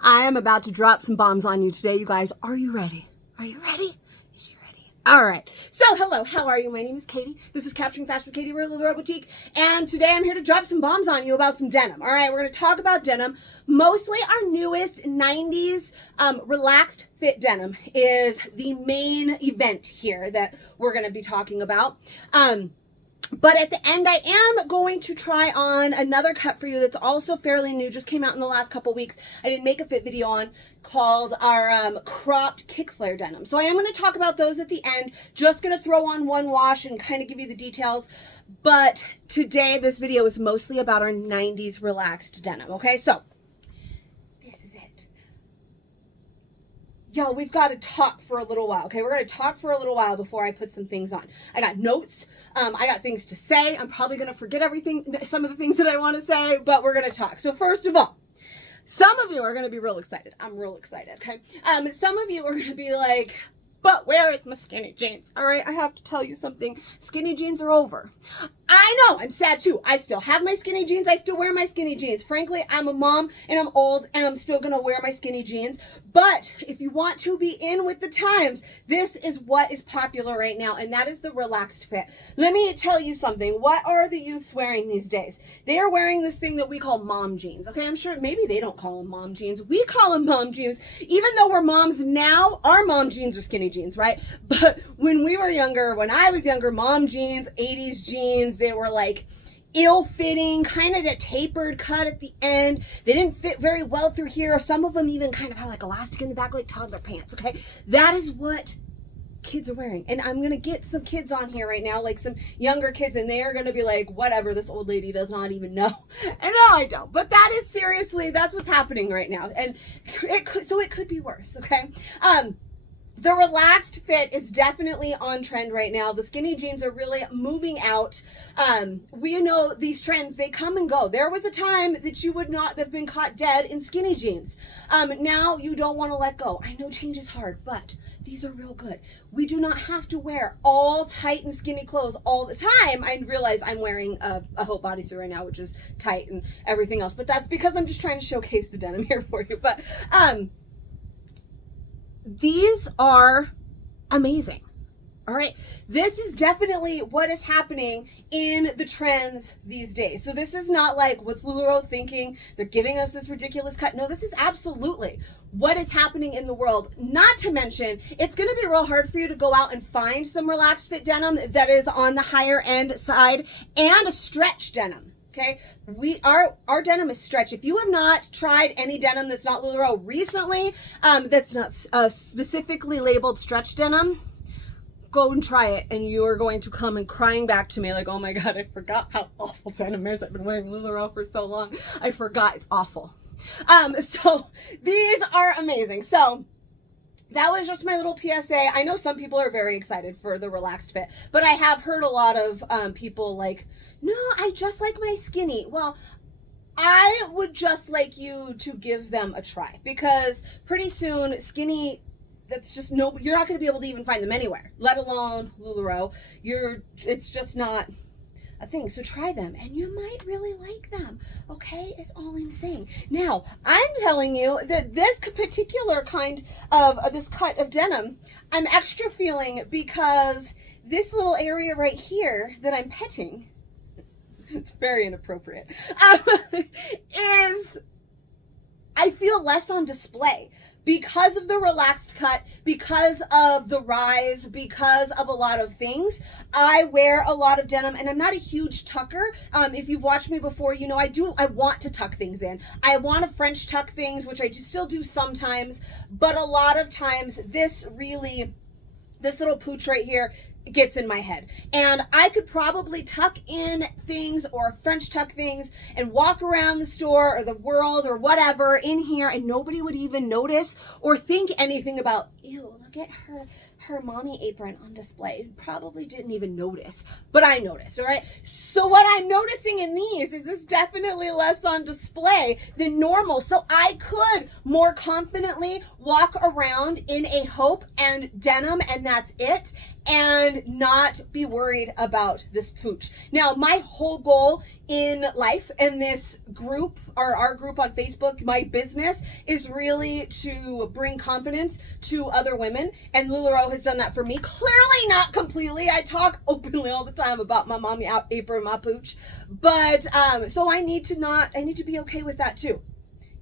I am about to drop some bombs on you today, you guys. Are you ready? Are you ready? Is she ready? All right. So, hello. How are you? My name is Katie. This is Capturing Fast with Katie, Real Little Boutique. And today I'm here to drop some bombs on you about some denim. All right. We're going to talk about denim. Mostly our newest 90s relaxed fit denim is the main event here that we're going to be talking about. But at the end, I am going to try on another cut for you that's also fairly new, just came out in the last couple weeks. I didn't make a fit video on, called our cropped kickflare denim. So I am going to talk about those at the end, just going to throw on one wash and kind of give you the details. But today, this video is mostly about our 90s relaxed denim, okay? So, this is it. Yo, we've got to talk for a little while, okay? We're going to talk for a little while before I put some things on. I got notes. I got things to say. I'm probably going to forget some of the things that I want to say, but we're going to talk. So first of all, some of you are going to be real excited. I'm real excited, okay? Some of you are going to be like, but where is my skinny jeans? All right, I have to tell you something. Skinny jeans are over. I know, I'm sad too. I still have my skinny jeans. I still wear my skinny jeans. Frankly, I'm a mom and I'm old and I'm still going to wear my skinny jeans. But if you want to be in with the times, this is what is popular right now, and that is the relaxed fit. Let me tell you something. What are the youths wearing these days? They are wearing this thing that we call mom jeans. Okay, I'm sure maybe they don't call them mom jeans. We call them mom jeans. Even though we're moms now, our mom jeans are skinny jeans, right? But when we were younger, when I was younger, mom jeans, 80s jeans, they were like ill-fitting, kind of a tapered cut at the end. They didn't fit very well through here. Some of them even kind of have like elastic in the back, like toddler pants, okay? That is what kids are wearing. And I'm going to get some kids on here right now, like some younger kids, and they are going to be like, whatever, this old lady does not even know. And no, I don't. But that is seriously, that's what's happening right now. And it could be worse, okay? The relaxed fit is definitely on trend right now. The skinny jeans are really moving out. We know these trends, they come and go. There was a time that you would not have been caught dead in skinny jeans. Now you don't want to let go. I know change is hard, but these are real good. We do not have to wear all tight and skinny clothes all the time. I realize I'm wearing a whole bodysuit right now, which is tight and everything else, but that's because I'm just trying to showcase the denim here for you. But these are amazing. All right. This is definitely what is happening in the trends these days. So this is not like, what's LuLaRoe thinking? They're giving us this ridiculous cut. No, this is absolutely what is happening in the world. Not to mention, it's going to be real hard for you to go out and find some relaxed fit denim that is on the higher end side and a stretch denim. Okay, our denim is stretch. If you have not tried any denim that's not LuLaRoe recently, that's not specifically labeled stretch denim, go and try it, and you are going to come and crying back to me like, oh my God, I forgot how awful denim is. I've been wearing LuLaRoe for so long. I forgot it's awful. So these are amazing. So that was just my little PSA. I know some people are very excited for the relaxed fit, but I have heard a lot of people like, no, I just like my skinny. Well, I would just like you to give them a try, because pretty soon skinny, that's just you're not going to be able to even find them anywhere, let alone LuLaRoe. It's just not a thing. So try them and you might really like them. Okay, is all I'm saying. Now, I'm telling you that this particular kind of this cut of denim, I'm extra feeling, because this little area right here that I'm petting, it's very inappropriate, is, I feel less on display. Because of the relaxed cut, because of the rise, because of a lot of things, I wear a lot of denim, and I'm not a huge tucker. If you've watched me before, you know I want to tuck things in. I want to French tuck things, which I still do sometimes, but a lot of times this little pooch right here gets in my head, and I could probably tuck in things or French tuck things and walk around the store or the world or whatever in here, and nobody would even notice or think anything about, ew, look at her mommy apron on display. Probably didn't even notice, but I noticed. All right, so what I'm noticing in these is this definitely less on display than normal, so I could more confidently walk around in a hope and denim, and that's it. and not be worried about this pooch. Now, my whole goal in life and this group, or our group on Facebook, my business, is really to bring confidence to other women, and LuLaRoe has done that for me. Clearly not completely. I talk openly all the time about my mommy apron, my pooch, but so I need to be okay with that too.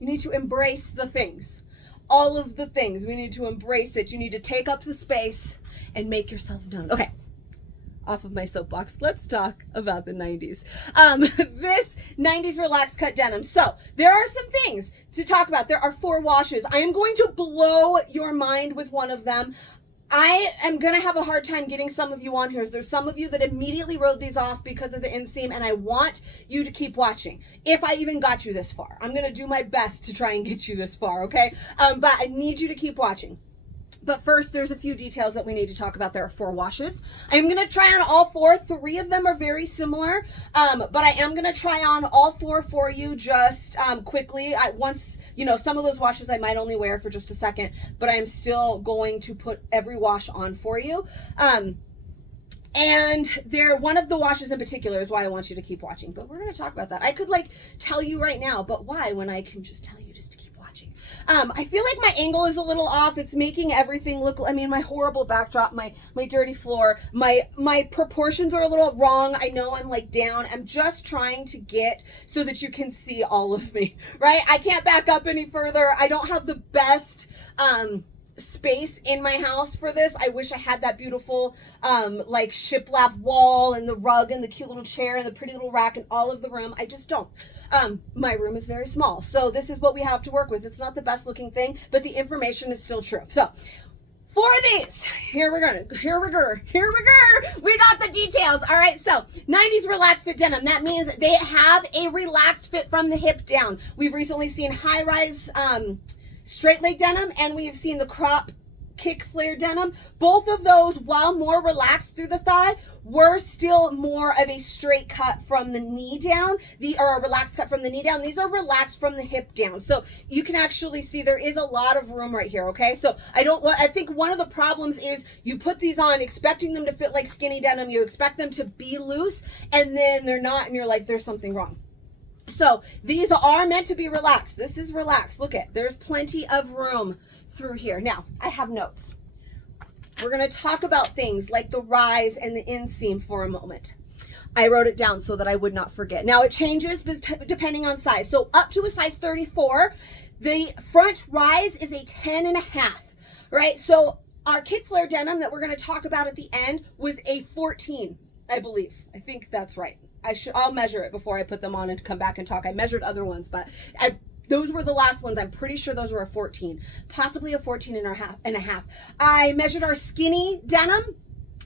You need to embrace the things. All of the things. We need to embrace it. You need to take up the space and make yourselves known. Okay, off of my soapbox. Let's talk about the 90s. This 90s relaxed cut denim. So there are some things to talk about. There are 4 washes. I am going to blow your mind with one of them. I am going to have a hard time getting some of you on here. There's some of you that immediately wrote these off because of the inseam, and I want you to keep watching. If I even got you this far, I'm going to do my best to try and get you this far, okay? But I need you to keep watching. But first, there's a few details that we need to talk about. There are 4 washes. I'm going to try on all 4. 3 of them are very similar, but I am going to try on all 4 for you just quickly. Some of those washes I might only wear for just a second, but I'm still going to put every wash on for you. And one of the washes in particular is why I want you to keep watching, but we're going to talk about that. I could tell you right now, but why when I can just tell you just to keep watching. I feel like my angle is a little off. It's making everything look, my horrible backdrop, my dirty floor, my proportions are a little wrong. I know I'm down. I'm just trying to get so that you can see all of me, right? I can't back up any further. I don't have the best, space in my house for this. I wish I had that beautiful shiplap wall and the rug and the cute little chair and the pretty little rack and all of the room. I just don't. My room is very small, so this is what we have to work with. It's not the best looking thing, but the information is still true. So for these, here we go. We got the details. All right. So 90s relaxed fit denim. That means they have a relaxed fit from the hip down. We've recently seen high rise, straight leg denim, and we have seen the crop kick flare denim. Both of those, while more relaxed through the thigh, were still more of a straight cut from the knee down, or a relaxed cut from the knee down. These are relaxed from the hip down. So you can actually see there is a lot of room right here, okay? So I think one of the problems is you put these on expecting them to fit like skinny denim. You expect them to be loose, and then they're not, and you're like, there's something wrong. So these are meant to be relaxed. This is relaxed. Look there's plenty of room through here. Now, I have notes. We're going to talk about things like the rise and the inseam for a moment. I wrote it down so that I would not forget. Now, it changes depending on size. So up to a size 34, the front rise is a 10.5, right? So our kick flare denim that we're going to talk about at the end was a 14, I believe. I think that's right. I'll measure it before I put them on and come back and talk. I measured other ones, but those were the last ones. I'm pretty sure those were a 14, possibly a 14 and a half. I measured our skinny denim.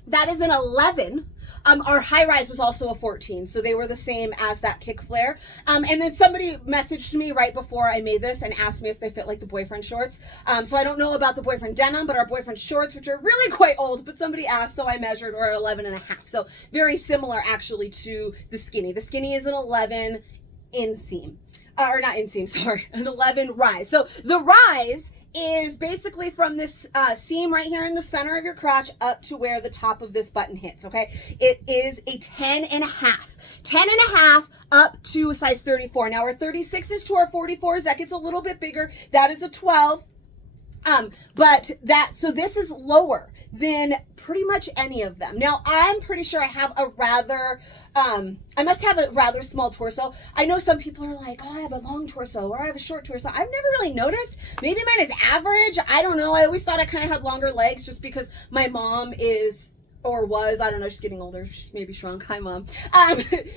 That is an 11. Our high rise was also a 14, so they were the same as that kick flare. And then somebody messaged me right before I made this and asked me if they fit like the boyfriend shorts. So I don't know about the boyfriend denim, but our boyfriend shorts, which are really quite old, but somebody asked, so I measured, or 11 and a half. So very similar actually to the skinny. The skinny is an 11 inseam, or not inseam, sorry, an 11 rise. So the rise is basically from this seam right here in the center of your crotch up to where the top of this button hits, okay? It is a 10.5. 10.5 up to a size 34. Now our 36s to our 44s, that gets a little bit bigger. That is a 12. So this is lower than pretty much any of them. Now, I'm pretty sure I have I must have a rather small torso. I know some people are like, oh, I have a long torso or I have a short torso. I've never really noticed. Maybe mine is average. I don't know. I always thought I kind of had longer legs just because my mom is, or was, I don't know, she's getting older, she's maybe shrunk. Hi, Mom.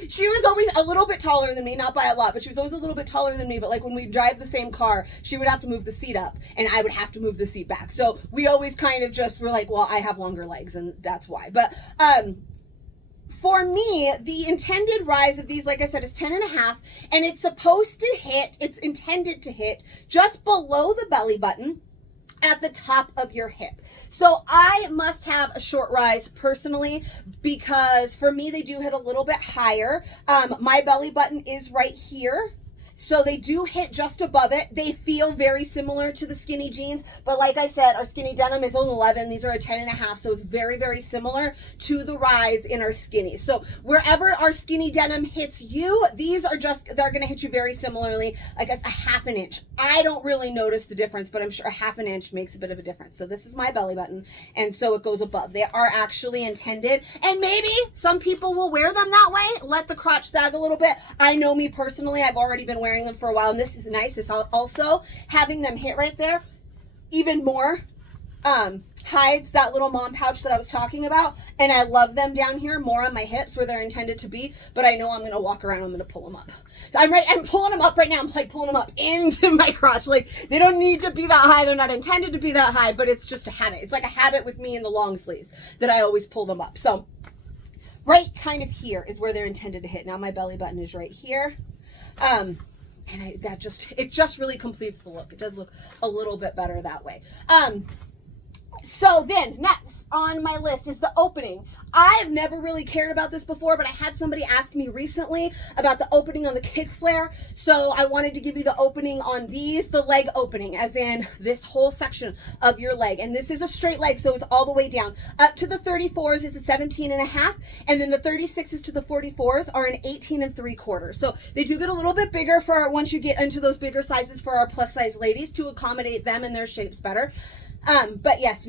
She was always a little bit taller than me, not by a lot, but she was always a little bit taller than me. But like when we drive the same car, she would have to move the seat up and I would have to move the seat back. So we always kind of just were like, well, I have longer legs and that's why. But for me, the intended rise of these, like I said, is 10.5, and it's supposed to hit, it's intended to hit just below the belly button at the top of your hip. So I must have a short rise personally, because for me, they do hit a little bit higher. My belly button is right here. So they do hit just above it. They feel very similar to the skinny jeans, but like I said, our skinny denim is an 11. These are a 10.5, so it's very, very similar to the rise in our skinnies. So wherever our skinny denim hits you, these are they're going to hit you very similarly, I guess a half an inch. I don't really notice the difference, but I'm sure a half an inch makes a bit of a difference. So this is my belly button, and so it goes above. They are actually intended, and maybe some people will wear them that way, let the crotch sag a little bit. I know me personally, I've already been wearing them for a while, and this is nice. It's also having them hit right there even more hides that little mom pouch that I was talking about, and I love them down here more on my hips where they're intended to be, but I know I'm going to walk around, I'm going to pull them up. I'm pulling them up right now. I'm like pulling them up into my crotch. Like, they don't need to be that high. They're not intended to be that high, but it's just a habit. It's like a habit with me in the long sleeves that I always pull them up. So right kind of here is where they're intended to hit. Now my belly button is right here. And it just really completes the look. It does look a little bit better that way. So then next on my list is the opening. I've never really cared about this before, but I had somebody ask me recently about the opening on the kick flare. So I wanted to give you the opening on these, the leg opening, as in this whole section of your leg. And this is a straight leg, so it's all the way down. Up to the 34s is a 17.5, and then the 36s to the 44s are an 18.75. So they do get a little bit bigger for once you get into those bigger sizes for our plus size ladies to accommodate them and their shapes better. But yes,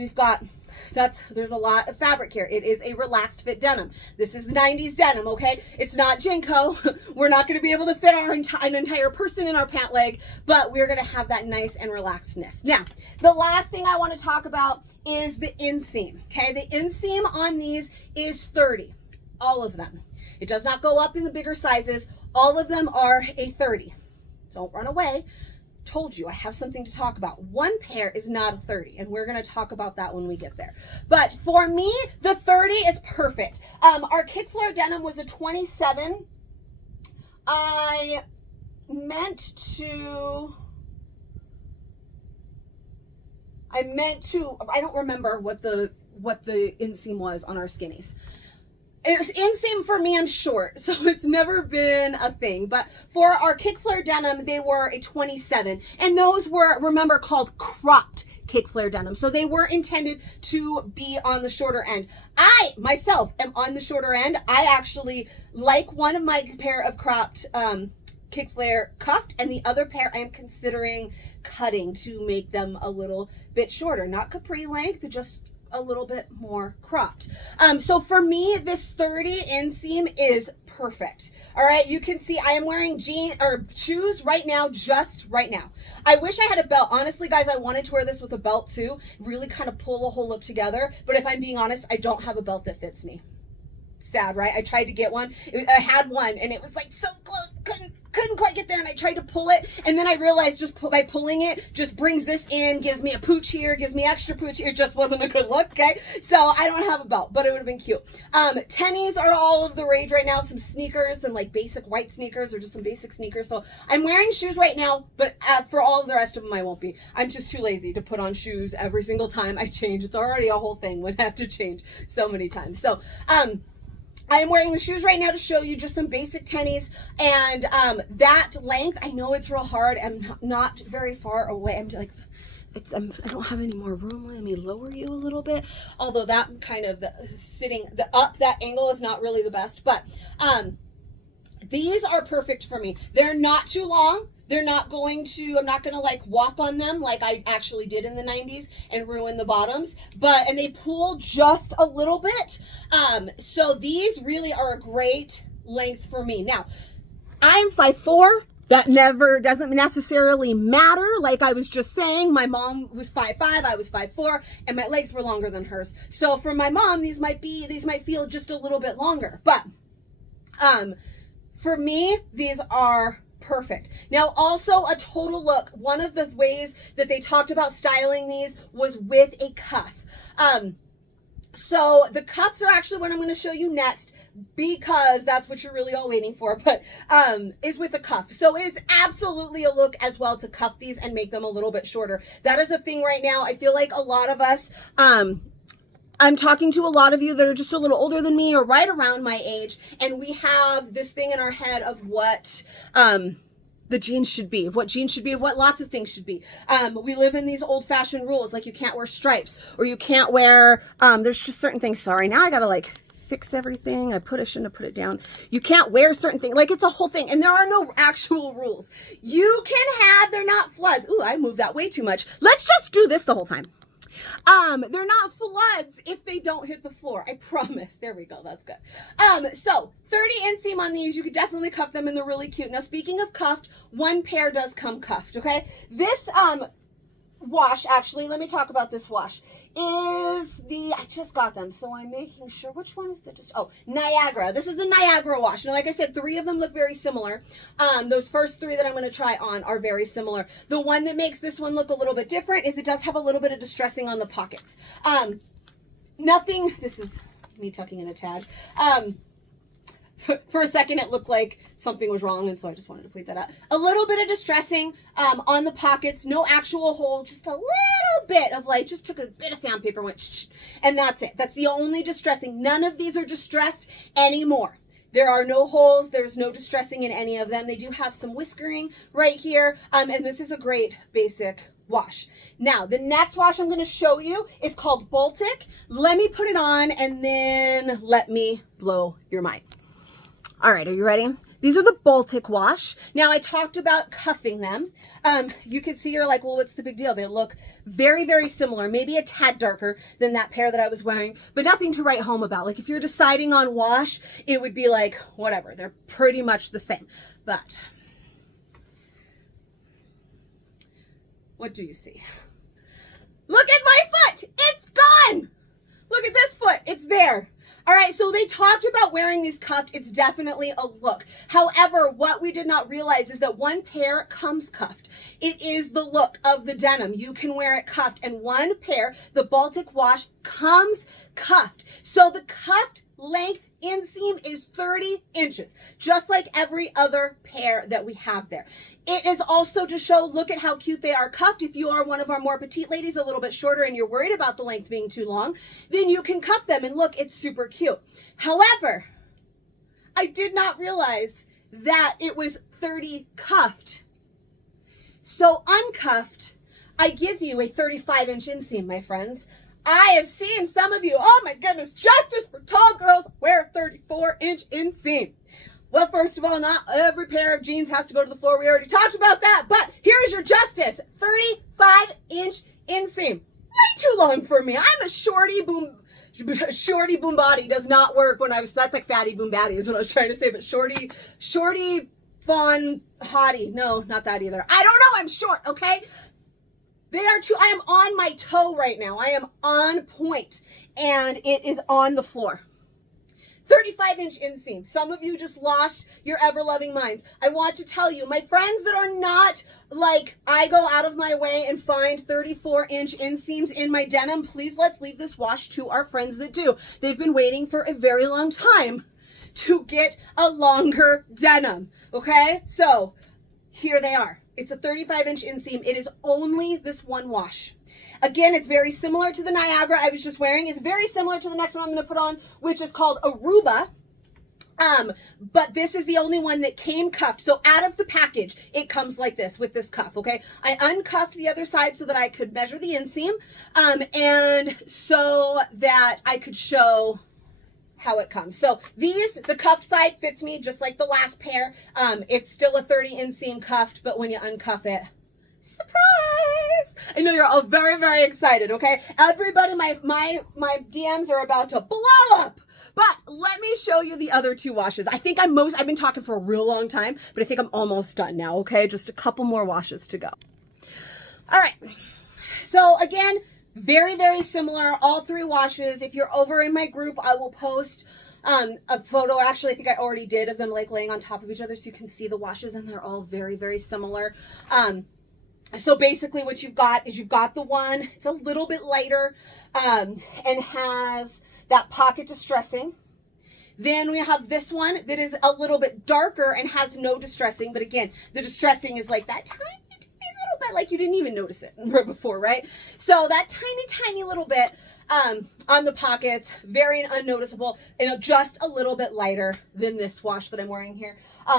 there's a lot of fabric here. It is a relaxed fit denim. This is the 90s denim, okay? It's not Jinko. We're not going to be able to fit an entire person in our pant leg, but we're going to have that nice and relaxedness. Now, the last thing I want to talk about is the inseam, okay? The inseam on these is 30, all of them. It does not go up in the bigger sizes. All of them are a 30. Don't run away. Told you I have something to talk about. One pair is not a 30, and we're going to talk about that when we get there. But for me, the 30 is perfect. Our kick flare denim was a 27. I don't remember what the inseam was on our skinnies. It was inseam for me, I'm short, so it's never been a thing. But for our kick flare denim, they were a 27. And those were, remember, called cropped kick flare denim. So they were intended to be on the shorter end. I, myself, am on the shorter end. I actually like one of my pair of cropped kick flare cuffed, and the other pair I'm considering cutting to make them a little bit shorter. Not capri length, just a little bit more cropped. So for me, this 30 inseam is perfect. All right, you can see I am wearing shoes right now, just right now. I wish I had a belt. Honestly, guys, I wanted to wear this with a belt too, really kind of pull the whole look together. But if I'm being honest, I don't have a belt that fits me. Sad, right? I tried to get one. I had one, and it was like so close, couldn't quite get there, and I tried to pull it, and then I realized by pulling it just brings this in, gives me a pooch here, gives me extra pooch here. It just wasn't a good look, okay? So I don't have a belt, but it would have been cute. Tennies are all of the rage right now. Some sneakers, some like basic white sneakers, or just some basic sneakers. So I'm wearing shoes right now, but for all of the rest of them, I won't be. I'm just too lazy to put on shoes every single time I change. It's already a whole thing. Would have to change so many times. So I am wearing the shoes right now to show you just some basic tennies, and that length, I know it's real hard. I'm not very far away. I'm like, I don't have any more room. Let me lower you a little bit. Although that kind of that angle is not really the best, but these are perfect for me. They're not too long. I'm not going to like walk on them like I actually did in the 90s and ruin the bottoms, and they pull just a little bit. So these really are a great length for me. Now, I'm 5'4". That doesn't necessarily matter. Like I was just saying, my mom was 5'5", I was 5'4", and my legs were longer than hers. So for my mom, these might feel just a little bit longer, but for me, these are perfect. Now, also a total look. One of the ways that they talked about styling these was with a cuff. So the cuffs are actually what I'm going to show you next, because that's what you're really all waiting for, but is with a cuff. So it's absolutely a look as well to cuff these and make them a little bit shorter. That is a thing right now. I feel like a lot of us, I'm talking to a lot of you that are just a little older than me or right around my age, and we have this thing in our head of what the jeans should be, of what jeans should be, of what lots of things should be. We live in these old-fashioned rules, like you can't wear stripes, or you can't wear, there's just certain things. Sorry, now I gotta like fix everything. I shouldn't have put it down. You can't wear certain things. Like, it's a whole thing, and there are no actual rules. You can have, they're not floods. Ooh, I moved that way too much. Let's just do this the whole time. They're not floods if they don't hit the floor. I promise. There we go. That's good. So 30 inseam on these. You could definitely cuff them, and they're really cute. Now, speaking of cuffed, one pair does come cuffed. Okay. This, wash, actually, let me talk about this wash, is I just got them, so I'm making sure, which one is Niagara. This is the Niagara wash. Now, like I said, 3 of them look very similar. Those first 3 that I'm going to try on are very similar. The one that makes this one look a little bit different is it does have a little bit of distressing on the pockets. This is me tucking in a tag. For a second, it looked like something was wrong, and so I just wanted to point that out. A little bit of distressing on the pockets, no actual hole, just a little bit of like, just took a bit of sandpaper, went, and that's it. That's the only distressing. None of these are distressed anymore. There are no holes. There's no distressing in any of them. They do have some whiskering right here, and this is a great basic wash. Now, the next wash I'm going to show you is called Baltic. Let me put it on, and then let me blow your mind. All right, are you ready? These are the Baltic wash. Now, I talked about cuffing them. You can see, you're like, well, what's the big deal? They look very, very similar, maybe a tad darker than that pair that I was wearing, but nothing to write home about. Like, if you're deciding on wash, it would be like, whatever. They're pretty much the same. But what do you see? Look at my foot. It's gone. Look at this foot. It's there. All right, so they talked about wearing these cuffed. It's definitely a look. However, what we did not realize is that one pair comes cuffed. It is the look of the denim. You can wear it cuffed. And one pair, the Baltic wash, comes cuffed. So the cuffed length inseam is 30 inches, just like every other pair that we have there. It is also to show, look at how cute they are cuffed. If you are one of our more petite ladies, a little bit shorter, and you're worried about the length being too long, then you can cuff them, and look, it's super cute. However, I did not realize that it was 30 cuffed. So uncuffed, I give you a 35-inch inseam, my friends. I have seen some of you, oh my goodness, justice for tall girls, wear 34-inch inseam. Well, first of all, not every pair of jeans has to go to the floor. We already talked about that, but here's your justice. 35-inch inseam. Way too long for me. I'm a shorty boom body. Does not work when that's like fatty boom batty is what I was trying to say, but shorty fawn hottie. No, not that either. I don't know. I'm short, okay? I am on my toe right now. I am on point, and it is on the floor. 35-inch inseam. Some of you just lost your ever-loving minds. I want to tell you, my friends that are not like, I go out of my way and find 34-inch inseams in my denim, please let's leave this wash to our friends that do. They've been waiting for a very long time to get a longer denim, okay? So here they are. It's a 35-inch inseam. It is only this one wash. Again, it's very similar to the Niagara I was just wearing. It's very similar to the next one I'm going to put on, which is called Aruba. But this is the only one that came cuffed. So out of the package, it comes like this with this cuff, okay? I uncuffed the other side so that I could measure the inseam, and so that I could show how it comes. So the cuffed side fits me just like the last pair. It's still a 30 inseam cuffed, but when you uncuff it, surprise! I know you're all very, very excited, okay? Everybody, my DMs are about to blow up. But let me show you the other two washes. I've been talking for a real long time, but I think I'm almost done now, okay? Just a couple more washes to go. All right. So again, very, very similar, all 3 washes. If you're over in my group, I will post a photo. Actually, I think I already did, of them like laying on top of each other so you can see the washes, and they're all very, very similar. So basically what you've got is you've got the one, it's a little bit lighter, and has that pocket distressing. Then we have this one that is a little bit darker and has no distressing, but again, the distressing is like that tiny little bit like you didn't even notice it before, right? So that tiny little bit on the pockets, very unnoticeable, and just a little bit lighter than this wash that I'm wearing here.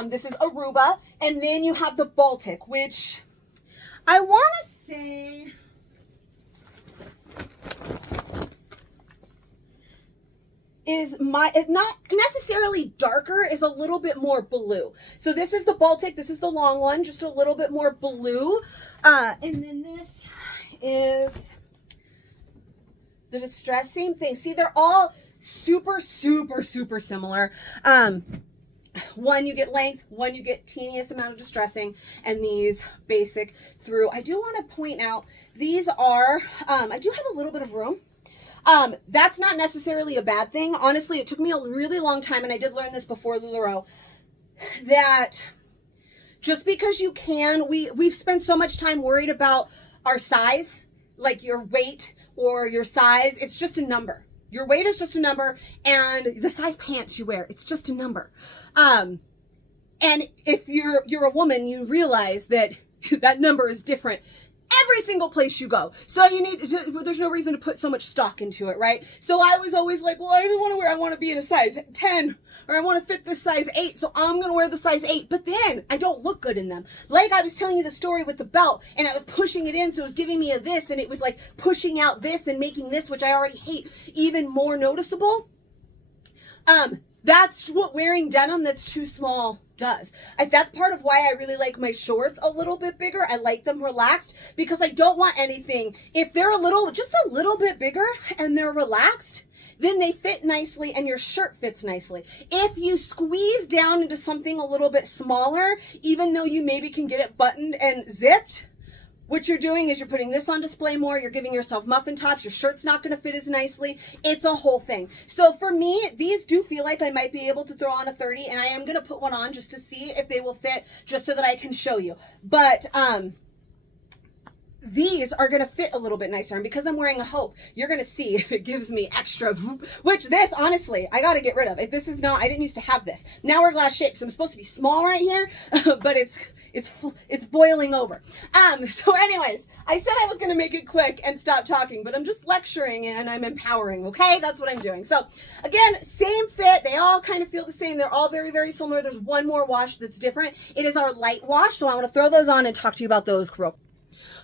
This is Aruba, and then you have the Baltic, which I want to say is not necessarily darker, is a little bit more blue. So this is the Baltic, this is the long one, just a little bit more blue. And then this is the Distress, same thing. See, they're all super similar. One you get length, one you get teeniest amount of distressing, and these basic through. I do want to point out, these are, I do have a little bit of room. That's not necessarily a bad thing. Honestly, it took me a really long time, and I did learn this before LuLaRoe, that just because you can, we've spent so much time worried about our size, like your weight or your size. It's just a number. Your weight is just a number, and the size pants you wear, it's just a number. And if you're a woman, you realize that that number is different every single place you go. So there's no reason to put so much stock into it, right? So I was always like, well, I don't want to wear, I want to be in a size 10, or I want to fit this size 8, so I'm going to wear the size 8. But then I don't look good in them. Like I was telling you the story with the belt, and I was pushing it in, so it was giving me a this, and it was like pushing out this and making this, which I already hate, even more noticeable. That's what wearing denim that's too small does. That's part of why I really like my shorts a little bit bigger. I like them relaxed because I don't want anything. If they're just a little bit bigger and they're relaxed, then they fit nicely and your shirt fits nicely. If you squeeze down into something a little bit smaller, even though you maybe can get it buttoned and zipped, what you're doing is you're putting this on display more. You're giving yourself muffin tops. Your shirt's not going to fit as nicely. It's a whole thing. So for me, these do feel like I might be able to throw on a 30, and I am going to put one on just to see if they will fit, just so that I can show you. But these are going to fit a little bit nicer. And because I'm wearing a Hope, you're going to see if it gives me extra, which this, honestly, I got to get rid of. This is not, I didn't used to have this. Now we're glass shape, so I'm supposed to be small right here, but it's boiling over. So anyways, I said I was going to make it quick and stop talking, but I'm just lecturing and I'm empowering, okay? That's what I'm doing. So again, same fit. They all kind of feel the same. They're all very, very similar. There's one more wash that's different. It is our light wash, so I want to throw those on and talk to you about those real quick.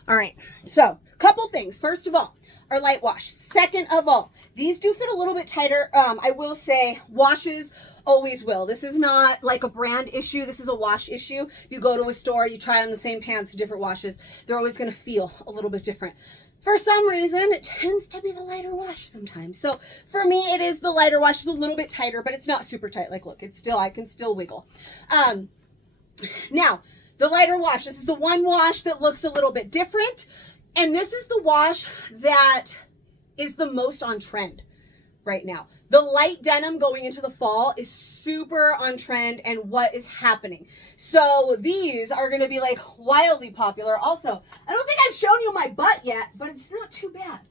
All right, so couple things. First of all, our light wash. Second of all, these do fit a little bit tighter. I will say washes always will. This is not like a brand issue. This is a wash issue. You go to a store, you try on the same pants, different washes. They're always going to feel a little bit different. For some reason, it tends to be the lighter wash sometimes. So for me, it is the lighter wash. It's a little bit tighter, but it's not super tight. Like, look, I can still wiggle. Now, the lighter wash. This is the one wash that looks a little bit different. And this is the wash that is the most on trend right now. The light denim going into the fall is super on trend and what is happening. So these are going to be like wildly popular. Also, I don't think I've shown you my butt yet, but it's not too bad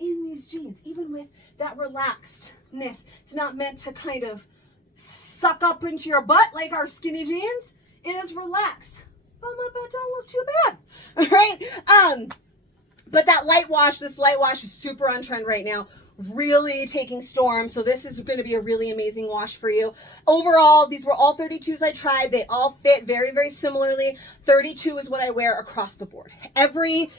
in these jeans, even with that relaxedness. It's not meant to kind of suck up into your butt like our skinny jeans. It is relaxed. Oh, my butt don't look too bad, right? But that light wash, this light wash is super on trend right now, really taking storm. So this is going to be a really amazing wash for you. Overall, these were all 32s I tried. They all fit very, very similarly. 32 is what I wear across the board. Every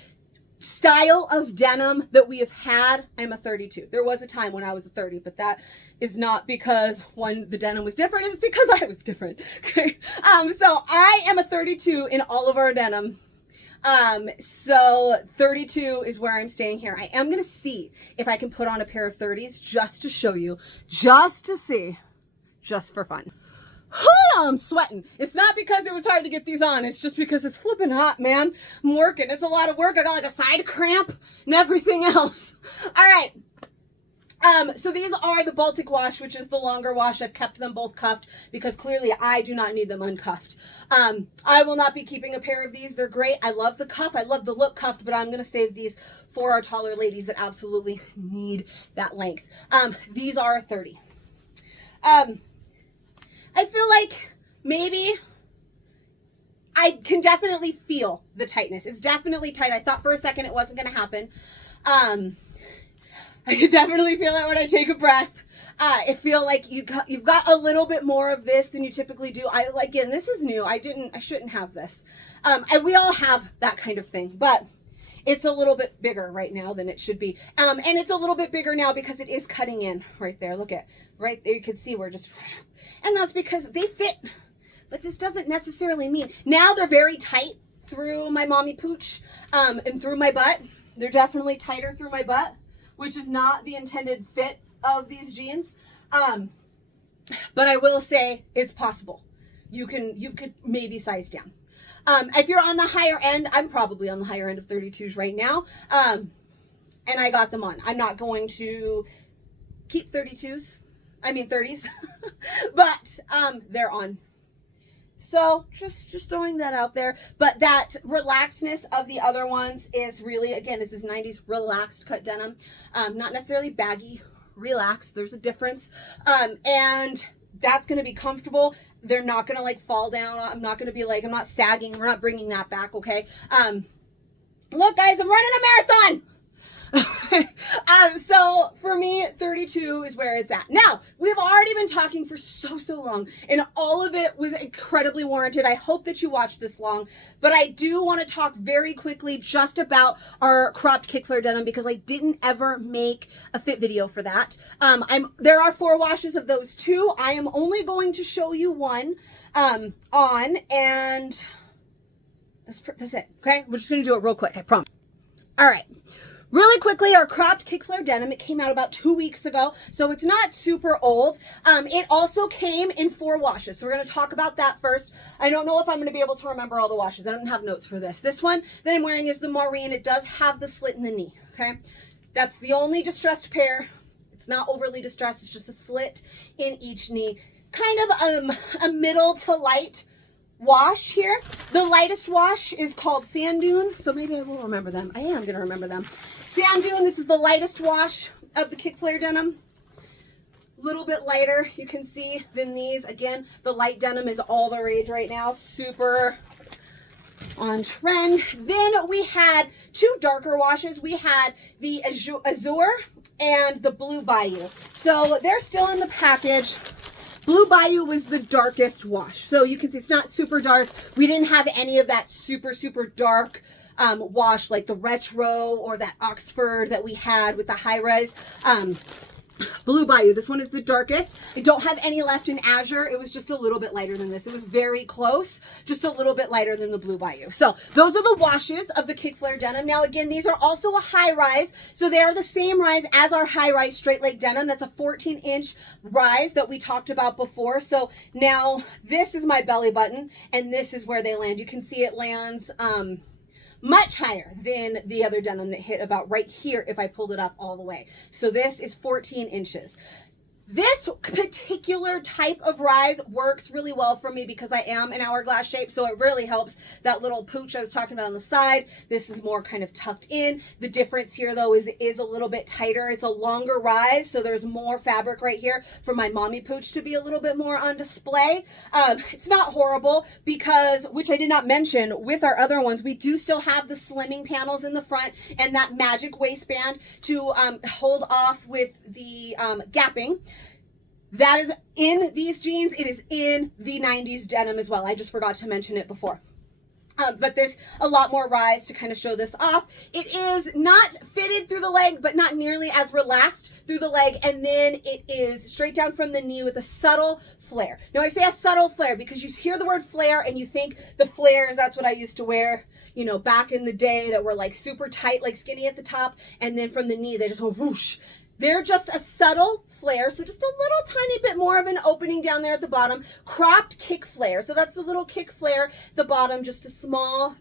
style of denim that we have had, I'm a 32. There was a time when I was a 30, but that is not because the denim was different. It's because I was different. Okay. So I am a 32 in all of our denim. So 32 is where I'm staying here. I am going to see if I can put on a pair of 30s just to show you, just to see, just for fun. I'm sweating. It's not because it was hard to get these on. It's just because it's flipping hot, man. I'm working. It's a lot of work. I got like a side cramp and everything else. All right. So these are the Baltic wash, which is the longer wash. I've kept them both cuffed because clearly I do not need them uncuffed. I will not be keeping a pair of these. They're great. I love the cuff. I love the look cuffed, but I'm going to save these for our taller ladies that absolutely need that length. These are a 30. I feel like maybe I can definitely feel the tightness. It's definitely tight. I thought for a second it wasn't going to happen. I can definitely feel it when I take a breath. I feel like you've got a little bit more of this than you typically do. Again, this is new. I shouldn't have this. And we all have that kind of thing, but it's a little bit bigger right now than it should be. And it's a little bit bigger now because it is cutting in right there. Look at right there. You can see we're just, and that's because they fit, but this doesn't necessarily mean now they're very tight through my mommy pooch, and through my butt. They're definitely tighter through my butt, which is not the intended fit of these jeans. But I will say it's possible. You could maybe size down. If you're on the higher end, I'm probably on the higher end of 32s right now. And I got them on. I'm not going to keep 30s, but, they're on. So just throwing that out there. But that relaxedness of the other ones is really, again, this is 90s relaxed cut denim. Not necessarily baggy, relaxed. There's a difference. And that's going to be comfortable. They're not going to like fall down. I'm not going to be like, I'm not sagging. We're not bringing that back. Okay. Look guys, I'm running a marathon. So for me, 32 is where it's at. Now, we've already been talking for so long, and all of it was incredibly warranted. I hope that you watched this long, but I do want to talk very quickly just about our cropped kickflare denim because I didn't ever make a fit video for that. There are 4 washes of those 2. I am only going to show you one on, and that's it. Okay, we're just gonna do it real quick. I promise. All right. Really quickly, our cropped kickflare denim, it came out about 2 weeks ago, so it's not super old. It also came in 4 washes, so we're going to talk about that first. I don't know if I'm going to be able to remember all the washes. I don't have notes for this. This one that I'm wearing is the maureen. It does have the slit in the knee, okay? That's the only distressed pair. It's not overly distressed. It's just a slit in each knee. Kind of a middle to light wash here. The lightest wash is called Sand Dune, so maybe I will remember them. I am going to remember them. Sand Dune, this is the lightest wash of the kickflare denim. A little bit lighter, you can see, than these. Again, the light denim is all the rage right now. Super on trend. Then we had 2 darker washes. We had the Azure and the Blue Bayou. So they're still in the package. Blue Bayou was the darkest wash. So you can see it's not super dark. We didn't have any of that super dark wash like the retro or that Oxford that we had with the high res. Blue Bayou, this one is the darkest. I don't have any left in Azure. It was just a little bit lighter than this. It was very close, just a little bit lighter than the Blue Bayou. So those are the washes of the kickflare denim. Now again, these are also a high rise. So they are the same rise as our high rise straight leg denim. That's a 14-inch rise that we talked about before. So now this is my belly button and this is where they land. You can see it lands much higher than the other denim that hit about right here if I pulled it up all the way. So this is 14 inches. This particular type of rise works really well for me because I am an hourglass shape, so it really helps that little pooch I was talking about on the side. This is more kind of tucked in. The difference here, though, is a little bit tighter. It's a longer rise, so there's more fabric right here for my mommy pooch to be a little bit more on display. It's not horrible because, which I did not mention, with our other ones, we do still have the slimming panels in the front and that magic waistband to hold off with the gapping. That is in these jeans. It is in the 90s denim as well. I just forgot to mention it before. But there's a lot more rise to kind of show this off. It is not fitted through the leg, but not nearly as relaxed through the leg. And then it is straight down from the knee with a subtle flare. Now I say a subtle flare because you hear the word flare and you think the flares, that's what I used to wear, you know, back in the day, that were like super tight, like skinny at the top. And then from the knee, they just go whoosh. They're just a subtle flare, so just a little tiny bit more of an opening down there at the bottom. Cropped kick flare, so that's the little kick flare at the bottom, just a small,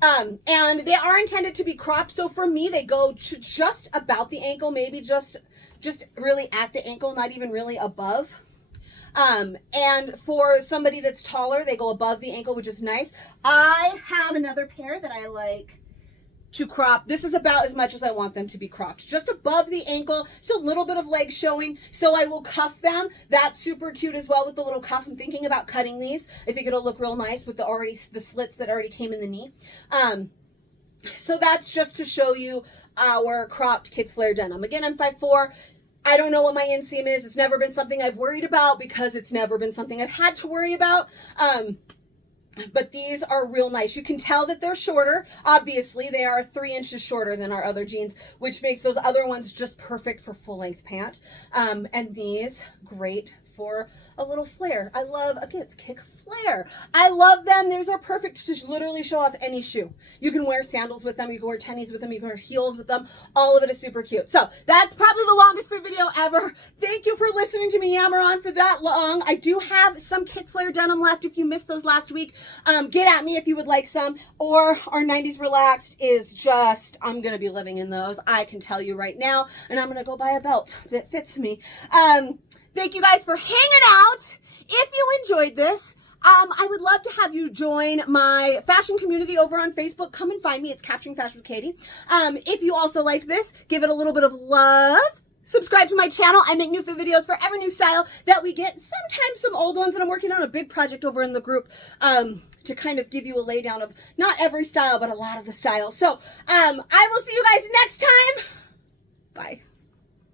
and they are intended to be cropped, so for me, they go to just about the ankle, maybe just really at the ankle, not even really above. And for somebody that's taller, they go above the ankle, which is nice. I have another pair that I like to crop. This is about as much as I want them to be cropped. Just above the ankle, just a little bit of leg showing. So I will cuff them. That's super cute as well with the little cuff. I'm thinking about cutting these. I think it'll look real nice with the slits that already came in the knee. So that's just to show you our cropped kick flare denim. Again, I'm 5'4". I don't know what my inseam is. It's never been something I've worried about because it's never been something I've had to worry about. But these are real nice. You can tell that they're shorter. Obviously, they are 3 inches shorter than our other jeans, which makes those other ones just perfect for full-length pant. And these, great for a little flare. I love, again, it's kick flare. I love them. These are perfect to literally show off any shoe. You can wear sandals with them. You can wear tennies with them. You can wear heels with them. All of it is super cute. So that's probably the longest free video ever. Thank you for listening to me yammer on for that long. I do have some kick flare denim left if you missed those last week. Get at me if you would like some. Or our 90s Relaxed is just, I'm going to be living in those. I can tell you right now. And I'm going to go buy a belt that fits me. Thank you guys for hanging out. If you enjoyed this, I would love to have you join my fashion community over on Facebook. Come and find me. It's Capturing Fashion with Katie. If you also liked this, give it a little bit of love. Subscribe to my channel. I make new fit videos for every new style that we get. Sometimes some old ones, and I'm working on a big project over in the group to kind of give you a laydown of not every style, but a lot of the styles. So I will see you guys next time. Bye.